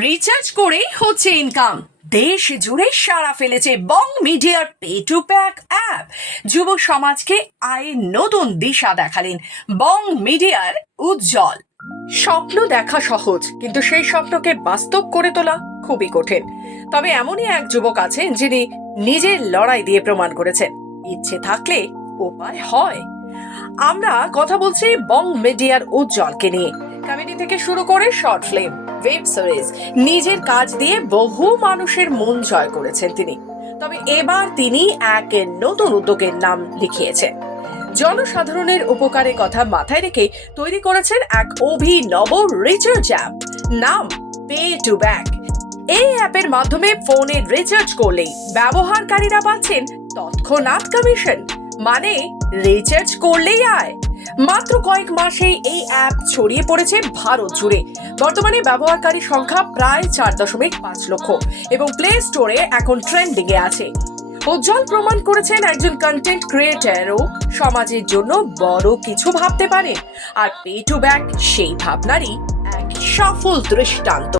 Recharge করেই হচ্ছে income দেশ জুড়ে সারা ফেলেছে বং মিডিয়ার পে টু প্যাক অ্যাপ যুব সমাজকে আয়ের নতুন দিশা দেখালেন বং মিডিয়ার উজ্জ্বল। স্বপ্ন দেখা সহজ, কিন্তু সেই স্বপ্নকে বাস্তব করে তোলা খুবই কঠিন। তবে এমনই এক যুবক আছেন যিনি নিজের লড়াই দিয়ে প্রমাণ করেছেন। ইচ্ছে থাকলে উপায় হয়। আমরা কথা বলছি বং মিডিয়ার উজ্জ্বলকে নিয়ে। কমেডি থেকে শুরু করে শর্ট ফিল্ম ওয়েব সিরিজ নিজের কাজ দিয়ে বহু মানুষের মন জয় করেছেন তিনি। তবে এবার তিনি এক নতুন উদ্যোগের নাম লিখিয়েছেন। জনসাধারণের উপকারের কথা মাথায় রেখে তৈরি করেছেন এক অভিনব রিচার্জ অ্যাপ নাম পে টু ব্যাক এই অ্যাপের মাধ্যমে ফোনে রিচার্জ করলেই ব্যবহারকারীরা পাচ্ছেন তৎক্ষণাৎ কমিশন মানে রিচার্জ করলেই আয়। মাত্র কয়েক মাসেই এই অ্যাপ ছড়িয়ে পড়েছে ভারত জুড়ে। বর্তমানে ব্যবহারকারী সংখ্যা প্রায় চার দশমিক পাঁচ লক্ষ এবং প্লে স্টোরে এখন ট্রেন্ডিং এ আছে। উজ্জ্বল প্রমাণ করেছেন একজন কন্টেন্ট ক্রিয়েটারও সমাজের জন্য বড় কিছু ভাবতে পারে আর পে টু ব্যাক সেই ভাবনারই এক সফল দৃষ্টান্ত।